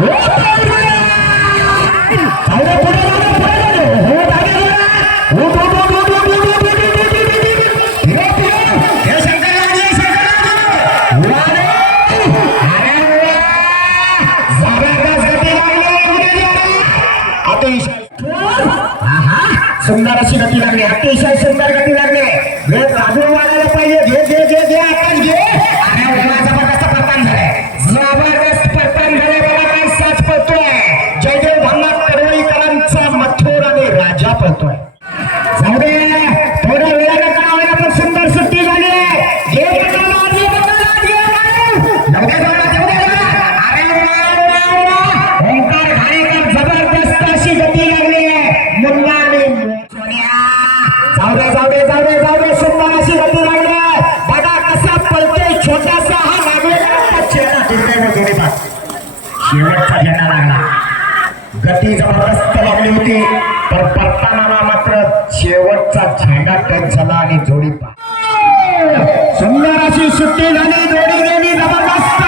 Opa! time. शेवटचा झेंडा touch झाला आणि जोडी पा सुंदर अशी सुट्टी झाली. जोडी गेली जबरदस्त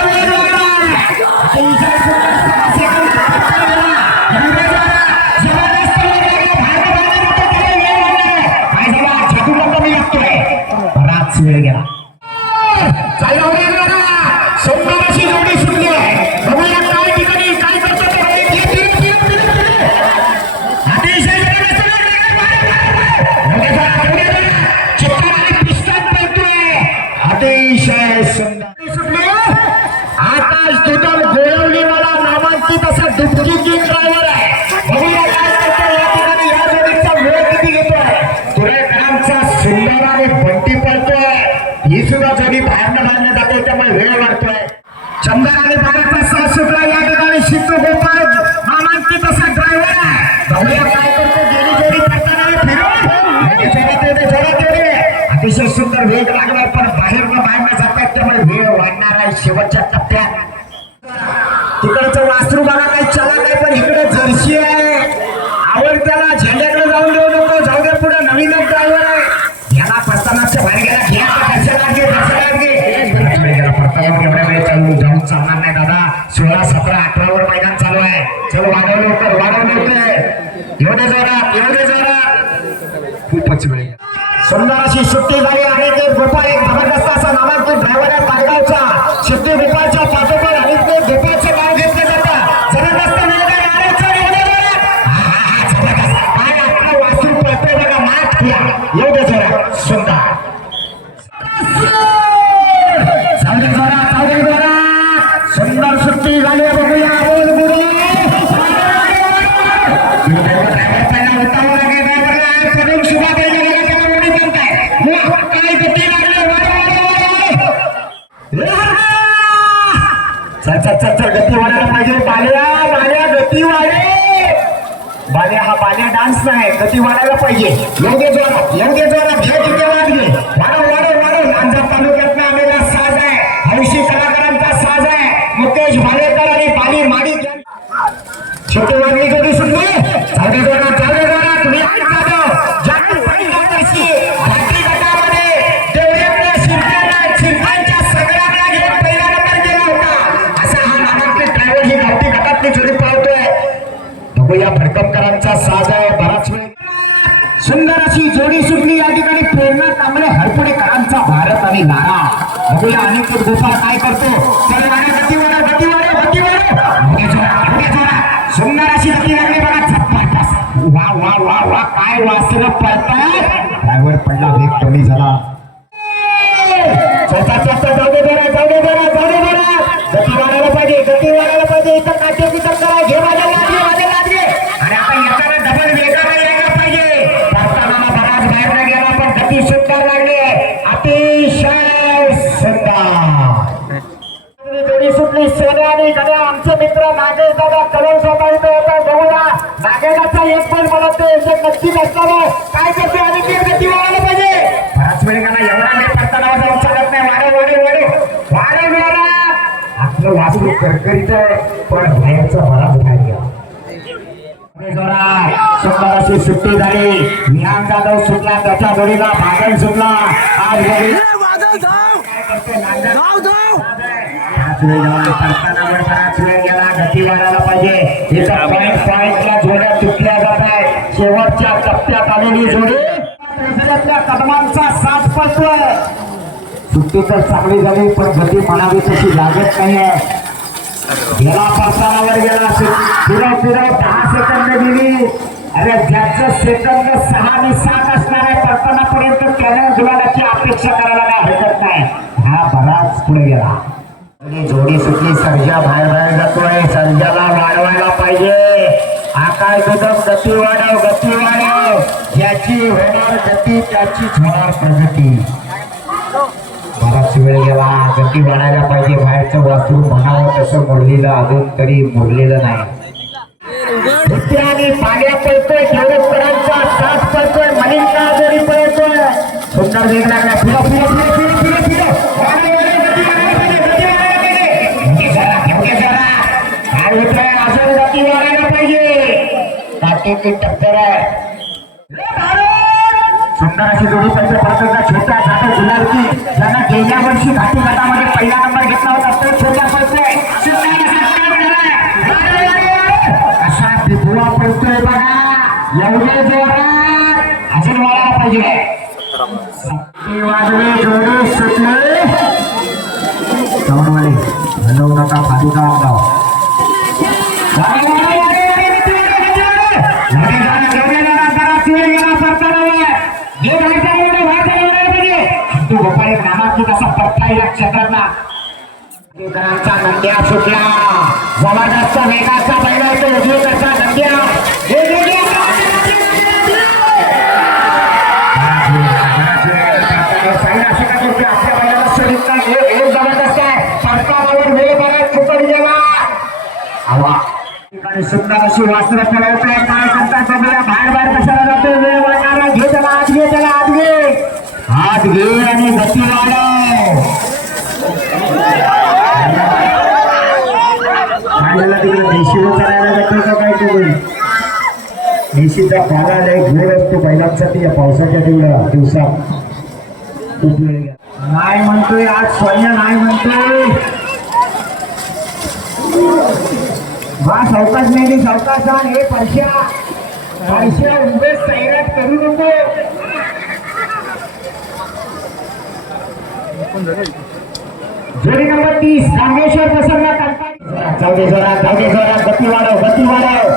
शेवटच्या टप्प्यात. तिकडचं वासरू बघा काही चला नाही पण इकडे जर्सी आहे. आवड त्याला झेंड्याकडे जाऊन देऊ नको जाऊ दे पुढे नवीन एक ड्रायव्हर आहे. याला प्रस्थानाच्या बाहेर गेला घ्या घे दर्शनात घे. प्रस्थानात चालू जाऊन चालणार नाही दादा. सोळा सतरा अठरावर मैदान चालू आहे. चल वाढव लवकर वाढव लवकर. येऊ दे जोरात येऊ खूपच वेळ सुंदर अशी सुट्टी झाली आहे गोपाळ एक बाल्या हा बाल्या डान्स नाही गती वाढायला पाहिजे. योग्य जोर योग्य जोर घे किती वाद घे वाढव वाढव वाढव. अंजाब तालुक्यातनं आलेला साज आहे. हौशी जोडी सुटली. या ठिकाणी प्रेरणा तांबडे हरपुडेकरांचा भारत आणि नारा. बघूया अनेक गोपाळ काय करतो. अशी वा वा वा वा. काय वासर पडतात ड्रायव्हर पडला वेग कमी झाला. आणि गड्या आमचे मित्र नागेश दादा कलर स्वतः होता बघूया. नागेशाचा एक पण म्हणत ते नक्कीच असताना काय करते आणि ती गती वाढायला पाहिजे? सुट्टी झाली. ज्ञान जाधव सुटला त्याच्या जोडीला भागण सुटला. आज शेवटच्या टप्प्यात आलेली जोडी. कदमांचा साथ पडतोय सुट्टी तर चांगली झाली पण गती म्हणावी तशी लागत नाहीये. गेला पावसाळ्यावर गेला. फिरव फिरव दहा सेकंद गेली. अरे ज्याचं सेकंद सहा आणि सात असणार आहे परतानापर्यंत त्याने गुलाबाची अपेक्षा करायला काय हरकत नाही. हा बराच पुढे गेला. आपली जोडी सुटली सर्जा बाहेर बाहेर जातोय. सर्जाला वाढवायला पाहिजे. आकाश कदम गती वाढव गती वाढव. ज्याची होणार गती त्याचीच होणार प्रगती. बराच वेळ गेला गती वाढायला पाहिजे. बाहेरचं वासरू म्हणावं तसं मोडलेलं अजून तरी मोडलेलं नाही. आणि पाण्या पळतोय खेळकरांचा साथ पळतोय मलिंगा जरी पळतोय. सुंदर वेग लागला पाहिजे काटेकी टक्कर आहे. सुंदर अशी जोडी पाहिजे प्रत्येका छोट्या छाट्या गुलाबी ज्यानं गेल्या वर्षी घाटी गटामध्ये पहिला नंबर घेतला होता तो छोट्या पैसे अशा असा start पडतोय बघा. एवढे जोरात. हजर व्हायला पाहिजे. वाजवे जोडी सुटले. चवणवाले हलवू नका फालुदा गाव का करते? आपल्या बैलाला सोडित नाही. हे- हे जबरदस्त वेगाचा पहिला येतो उजवीकडचा नंद्या सुंदर अशी वास्त्र पळवतोय काय करतात बाहेर बाहेर कशाला जातो वेळ वाढणारा घे त्याला आत घे त्याला आत घे हात घेऊन आणि गती वाढव. तिकडे देशीवर चढायला जातोय का काय तुम्ही देशीचा पाला लय घोर असतो बैलांसाठी या पावसाच्या दिवसा दिवसात. नाही म्हणतोय आज सोन्या नाही म्हणतोय. हा सावकाश नाही सावकाश हे पैशा पैशा उभे सैराट करू नको. जोडी नंबर तीस रामेश्वर प्रसन्न कंटाळी जाऊ दे जोरा जाऊ दे जरा गती वाढव गती वाढव.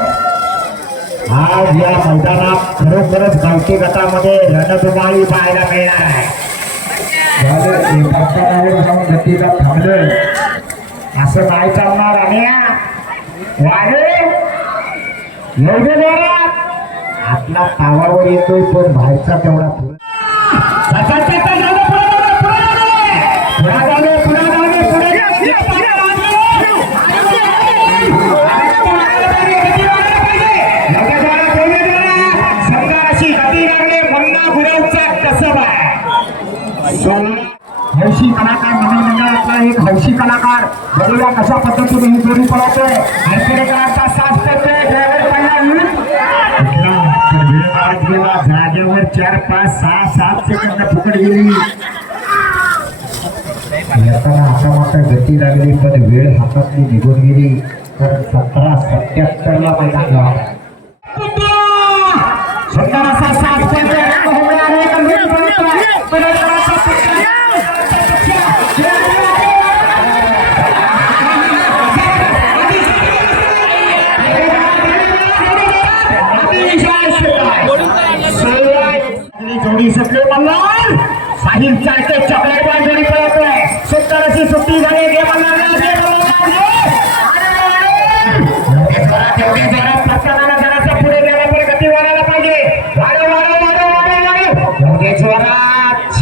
आज या मैदानात खरोखरच गावठी गटामध्ये रणधुमाळी पाहायला मिळणार आहे. झालं, गतीला थांबलं असं नाही चालणार आणि वाढे. एवढे जोरात आपला तावावर येतोय पण बाहेरचा तेवढा बघूया कशा पद्धतीने ही जोडी पळवतोय हरकुडेकरांचा साथ करतोय ड्रायव्हर पहिला जागेवर चार पाच सहा सात सेकंद फुकट गेली. येताना आता मात्र गती लागली पण वेळ हातातली निघून गेली. तर सतरा सत्याहत्तर ला मैदान गाव.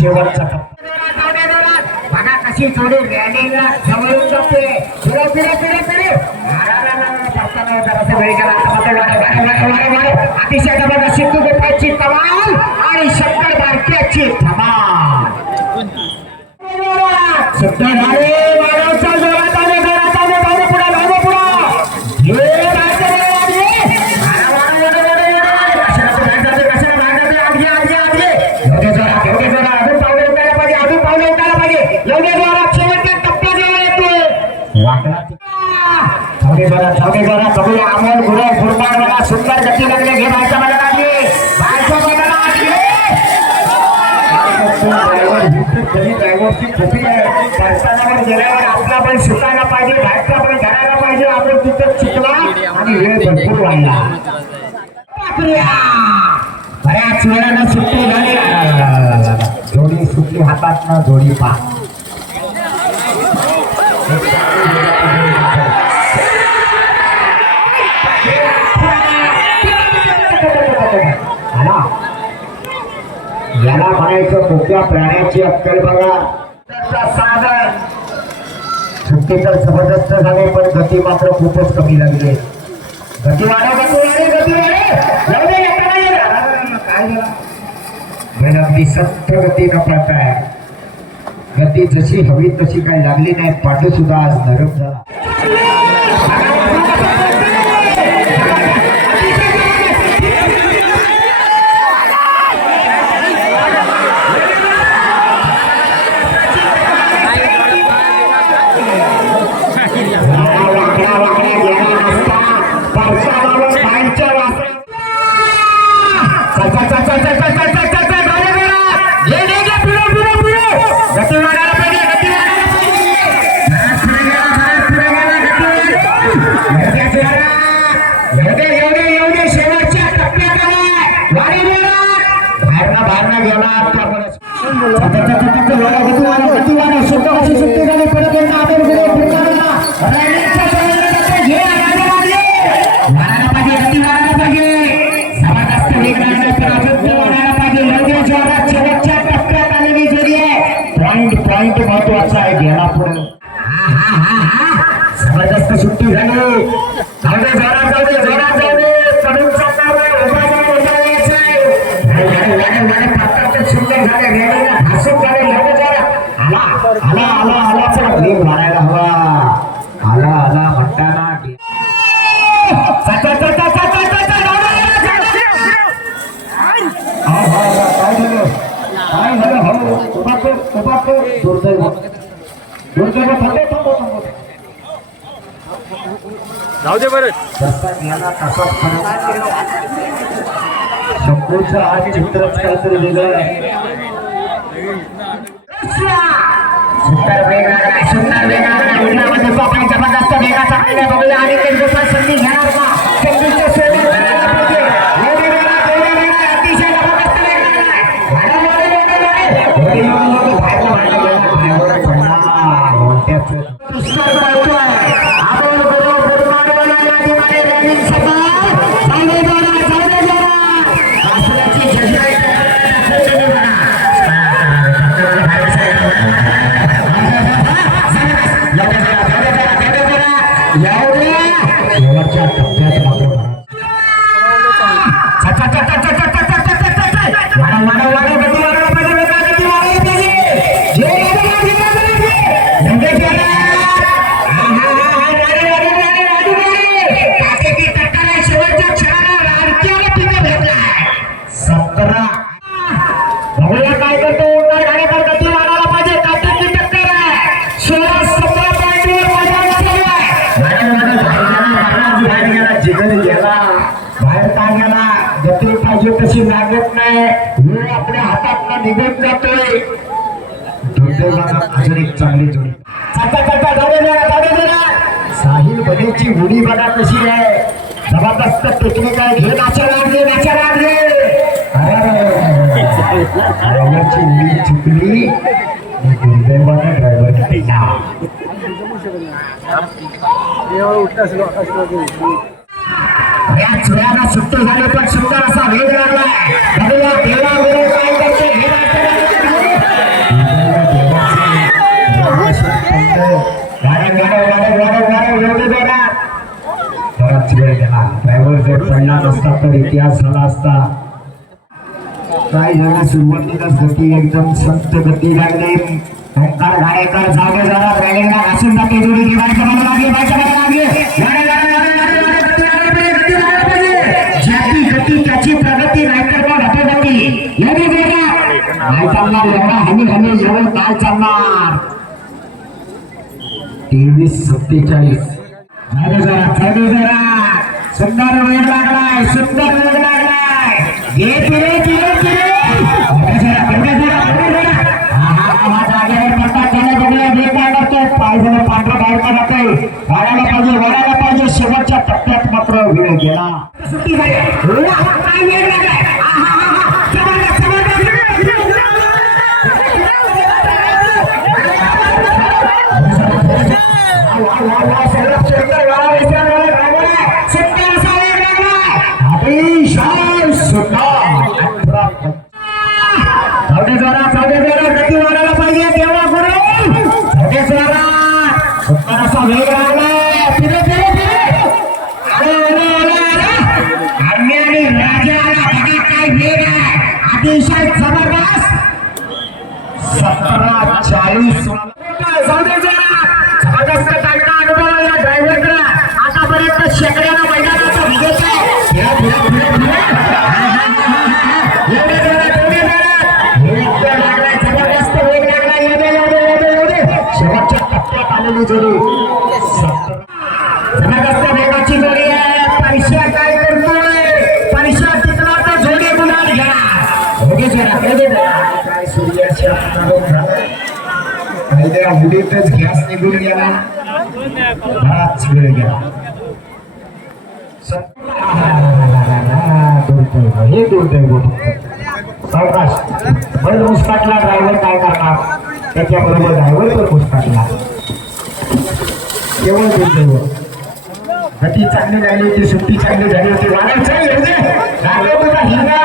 शेवटचा टप्पा. जोरात, तेवढे बघा कशी जोडी रॅलीला जवळून जाते. अतिशय जबरदस्त सिद्धू गोपाळची कमाल आणि शंकर भारतीयाची धमाल सुद्धा झाले पाऊल उठायला पाहिजे. लवकर द्वारा शेवटच्या टप्प्या जेव्हा येतोय. लाकडाची बघा छावणी सुंदर गती लागले घे बायचा बघा. आपला पण शिकायला पाहिजे बाहेरचा पण घडायला पाहिजे आपण तिथं शिकला आणि वेळ बऱ्याच वेळानं सुट्टी झाली सुटली हातात न जोडी पा याला म्हणायचं मोठ्या प्राण्याची अक्कल बघा. साधन सुट्टी तर जबरदस्त झाले पण गती मात्र खूपच कमी लागली. गती वाढा गती वाढे गती वाढे जाऊ दे, काय झालं? अगदी सक्त गतीनं पळताय गती जशी हवी तशी काही लागली नाही पाठ सुद्धा आज नरम झाला महत्त्वाचा आहे गेला पुढे हा, हा, हा, हा. जबरदस्त सुट्टी झाली जाऊ दे जोरात जाऊ दे जोरात जाऊ दे पडून चालणार उभा जाऊन उभा यायचं सुंदर झाले रॅलीला भाषण झाले लवकर आला आला आला आला पण देव हवा. आला आला म्हणताना काय झालं? जाऊ दे बरं. दोनशे आठ चित्रपट काहीतरी वेगळं आहे. सुंदर वेगळा सुंदर वेगळा जबरदस्त वेगाचा आणि ಯಾವ भाजपनं हे आपल्या हातातनं निघून जातोय. चांगली जोडी. साहिल बनेची उडी बघा कशी आहे. जबरदस्त टेक्निक आहे. घे नाचा लागले नाचा लागले. ड्रायव्हरची उडी चुकली. दुर्दैवाने ड्रायव्हर केला सुट्टी झाली पण सुंदर असा वेग लागलाय. देवा काय करते हे एवढे बराच वेळ गेला ड्रायव्हर जर तर इतिहास झाला असता काय झालं सुरुवातीलाच गती एकदम संत गती लागली ओंकार घाणेकर जागे जरा ड्रायव्हरला घासून जाते जोडी दिवाळीच्या मला लागली बायच्या मला लागली काय चालणार? तेवीस सत्तेचाळीस. जरा झाले जरा. सुंदर वेळ सुंदर वेळ लागलाय. घे तिरे तिरे तिरे. पांढरा बाहेर काढतोय वाढायला पाहिजे वाढायला पाहिजे. शेवटच्या टप्प्यात मात्र वेळ गेला. ¡Vamos, vamos! दिलेतच घ्यास निघून गेला. बराच वेळ गेला. हे दुर्दैव सावकाश. बंद मुस्काटला ड्रायव्हर काय करणार? त्याच्याबरोबर ड्रायव्हर पण मुस्काटला केवळ दुर्दैव गती चांगली झाली होती सुट्टी चांगली झाली होती. वाढत चांगली हिंगा.